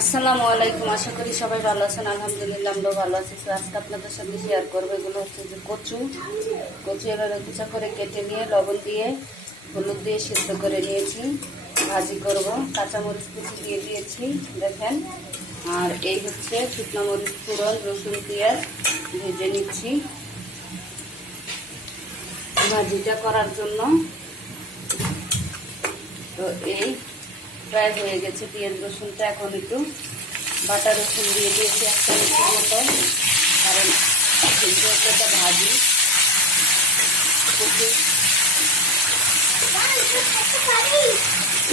আসসালামু আলাইকুম। আশা করি সবাই ভালো আছেন। আলহামদুলিল্লাহ আমরাও ভালো আছি। তো আজকে আপনাদের সাথে শেয়ার করবো, এগুলো হচ্ছে যে কচু এভাবে কুচা করে কেটে নিয়ে লবণ দিয়ে হলুদ দিয়ে সিদ্ধ করে নিয়েছি, ভাজি করব। কাঁচামরিচ কুচি দিয়ে দিয়েছি দেখেন। আর এই হচ্ছে শুকনো মরিচ ফোড়ন, রসুন পেঁয়াজ ভেজে নিচ্ছি ভাজিটা করার জন্য। তো এই প্রায় হয়ে গেছে পেঁয়াজ রসুনটা। এখন একটু বাটা রসুন দিয়ে দিয়েছি 1 চামচের মতো, কারণ এটা ভাজি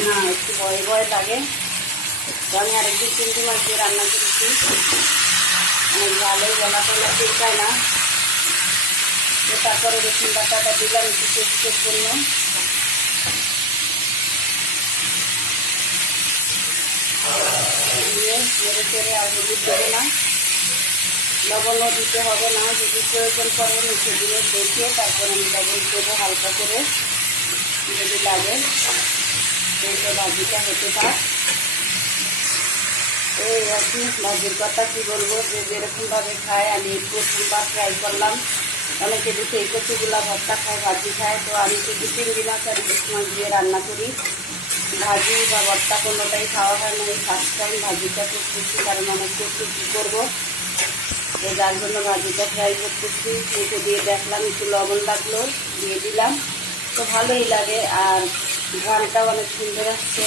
না একটু ভয় ভয় লাগে। তো আমি আরেকদিন চিংড়ি মাছ দিয়ে রান্না করেছি, অনেক ভালোই গলা টলা চুলকায় না। তো তারপরে রসুন বাটাটা দিলাম একটু টেস্টের জন্য। দিয়ে নেড়ে চেড়ে আর হলুদ দেবো না, লবণও দিতে হবে না। যদি প্রয়োজন পড়ে নিচে দিয়ে দেখে তারপরে আমি লবণ দেবো হালকা করে যদি লাগে। এইটা ভাজিটা হতে থাক। এই আর কি ভাজির কথা কী বলবো, যে যেরকমভাবে খায় আমি প্রথমবার ট্রাই করলাম। অনেকে দেখে এই কচুগুলা ভর্তা খায়, ভাজি খায়। তো আমি শুধু চিংড়ি মাছ আর ইলিশ মাছ দিয়ে রান্না করি, ভাজি বা ভর্তা কোনোটাই খাওয়া হয় না। এই ফার্স্ট টাইম ভাজিটা করতেছি, কারণ অনেক কচু কী করবো, তো যার জন্য ভাজিটা ফ্রাই করতেছি। মুখে দিয়ে দেখলাম একটু লবণ লাগলো, দিয়ে দিলাম। তো ভালোই লাগে, আর ঘ্রাণটাও অনেক সুন্দর আসছে।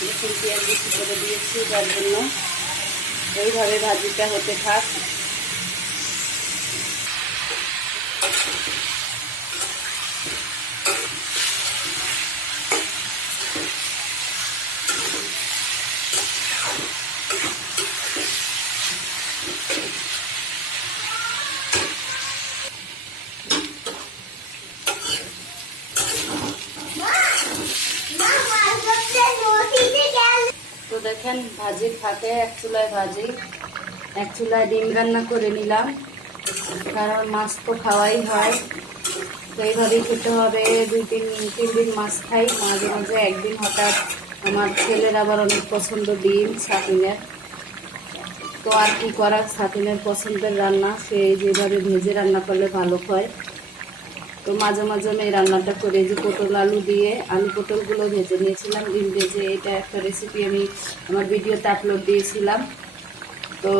রসুন পেঁয়াজ বেশি করে দিয়েছি, যার জন্য এইভাবে ভাজিটা হতে থাক। তো দেখেন ভাজির ফাঁকে এক চুলায় ভাজি, এক চুলায় ডিম রান্না করে নিলাম, কারণ মাছ তো খাওয়াই হয়। তো এইভাবেই খেতে হবে। 2-3 দিন মাছ খাই, মাঝে মাঝে একদিন হঠাৎ। আমার ছেলের আবার অনেক পছন্দ ডিম সাথিনের, তো আর কি করার, সাথিনের পছন্দের রান্না সে যেভাবে ভেজে রান্না করলে ভালো হয়। তো মাঝে মাঝে আমি এই রান্নাটা করে, যে পটল আলু দিয়ে আলু পটলগুলো ভেজে নিয়েছিলাম ডিম ভেজে। এটা একটা রেসিপি আমি আমার ভিডিওতে আপলোড দিয়েছিলাম। তো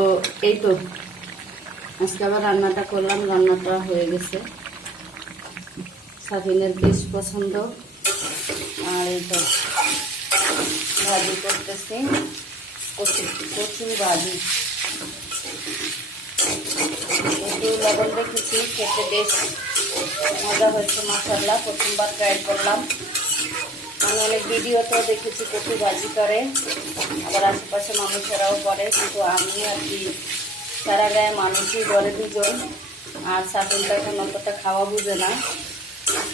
এই তো আজকে আবার রান্নাটা করলাম, রান্নাটা হয়ে গেছে। সাফিনের বেশ পছন্দ। আর এই তো ভাজি করতেছি, কচু ভাজি। একটু লবণ রেখেছি, খেতে বেশ মজা হয়েছে মাশাআল্লাহ। প্রথমবার ট্রাই করলাম। আমি অনেক ভিডিওতেও দেখেছি কচু ভাজি করে, আবার আশেপাশে মানুষেরাও করে, কিন্তু আমি আর কি সারা গায়ে মানুষই করে 2জন। আর সাফিনটা এখন অতটা খাওয়া বুঝে না,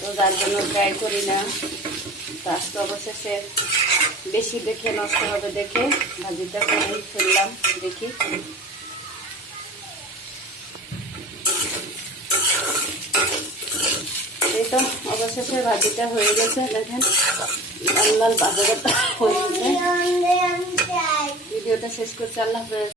তো যার জন্য ট্রাই করি না। তো আজকে অবশেষে বেশি দেখে নষ্ট হবে দেখে ভাজিটা করেই ফেললাম। দেখি এই তো অবশেষে ভাজিটা হয়ে গেছে। দেখেন লাল লাল ভাজাটা হয়ে গেছে। ভিডিওটা শেষ করছি। আল্লাহ হাফেজ।